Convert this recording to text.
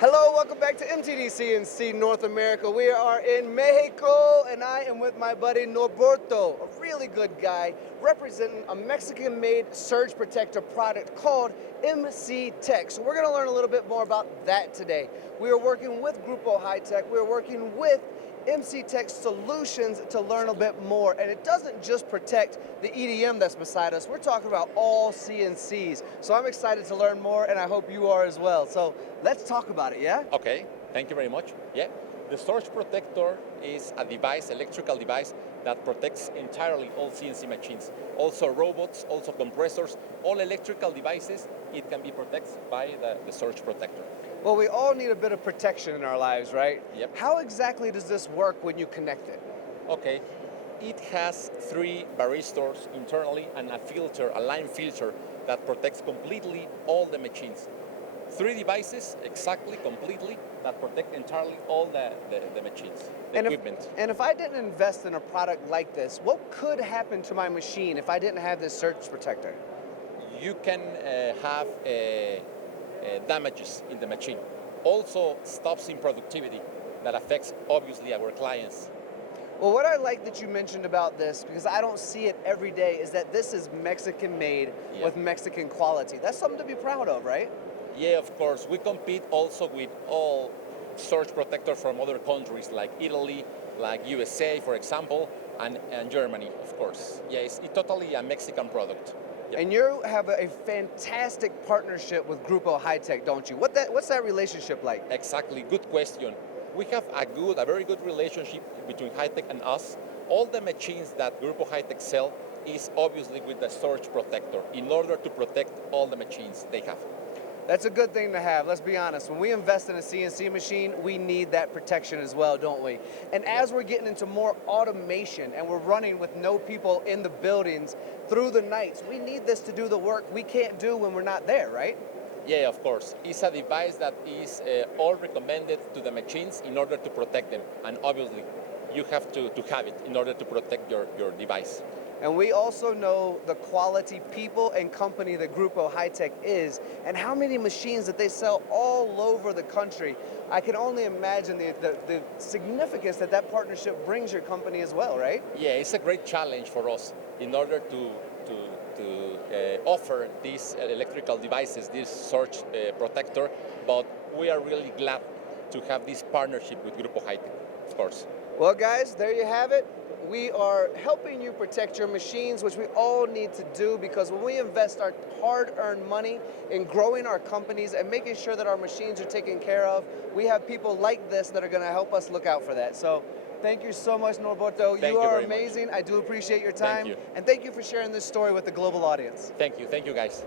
Hello, welcome back to MTDCNC North America. We are in Mexico, and I am with my buddy Norberto, a really good guy, representing a Mexican-made surge protector product called MC TEK. So we're going to learn a little bit more about that today. We are working with Grupo Hi-Tec. We're working with MC TEK Solutions to learn a bit more. And it doesn't just protect the EDM that's beside us. We're talking about all CNCs. So I'm excited to learn more, and I hope you are as well. So let's talk about it, yeah? Okay, thank you very much. Yeah, the surge protector is a device, electrical device, that protects entirely all CNC machines. Also robots, also compressors, all electrical devices, it can be protected by the surge protector. Well, we all need a bit of protection in our lives, right? Yep. How exactly does this work when you connect it? Okay, it has 3 varistors internally and a filter, a line filter, that protects completely all the machines. 3 devices, exactly, completely, that protect entirely all the machines, the equipment. And if I didn't invest in a product like this, what could happen to my machine if I didn't have this surge protector? You can have damages in the machine. Also stops in productivity that affects, obviously, our clients. Well, what I like that you mentioned about this, because I don't see it every day, is that this is Mexican made with Mexican quality. That's something to be proud of, right? Yeah, of course. We compete also with all surge protectors from other countries like Italy, like USA, for example, and Germany, of course. Yeah, it's totally a Mexican product. Yep. And you have a fantastic partnership with Grupo Hi-Tec, don't you? What's that relationship like? Exactly, good question. We have a very good relationship between Hi-Tec and us. All the machines that Grupo Hi-Tec sell is obviously with the surge protector in order to protect all the machines they have. That's a good thing to have, let's be honest. When we invest in a CNC machine, we need that protection as well, don't we? And as we're getting into more automation and we're running with no people in the buildings through the nights, we need this to do the work we can't do when we're not there, right? Yeah, of course. It's a device that is all recommended to the machines in order to protect them. And obviously, you have to have it in order to protect your device. And we also know the quality people and company that Grupo Hi-Tec is, and how many machines that they sell all over the country. I can only imagine the significance that partnership brings your company as well, right? Yeah, it's a great challenge for us in order to offer these electrical devices, this surge protector, but we are really glad to have this partnership with Grupo Hi-Tec, of course. Well, guys, there you have it. We are helping you protect your machines, which we all need to do, because when we invest our hard-earned money in growing our companies and making sure that our machines are taken care of, we have people like this that are going to help us look out for that. So thank you so much, Norberto. You are amazing. I do appreciate your time. Thank you. And thank you for sharing this story with the global audience. Thank you. Thank you, guys.